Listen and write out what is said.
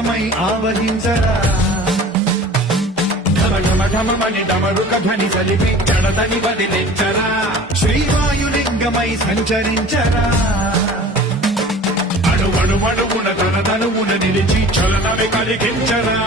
లింగమై ఆవహించరా ఢమఢమని డమరుక ధ్వని సలిపి జడదని వదిలించరా శ్రీవాయులింగమై సంచరించరా అణువణువున తన తనువున నిలిచి చలనమే కలిగించరా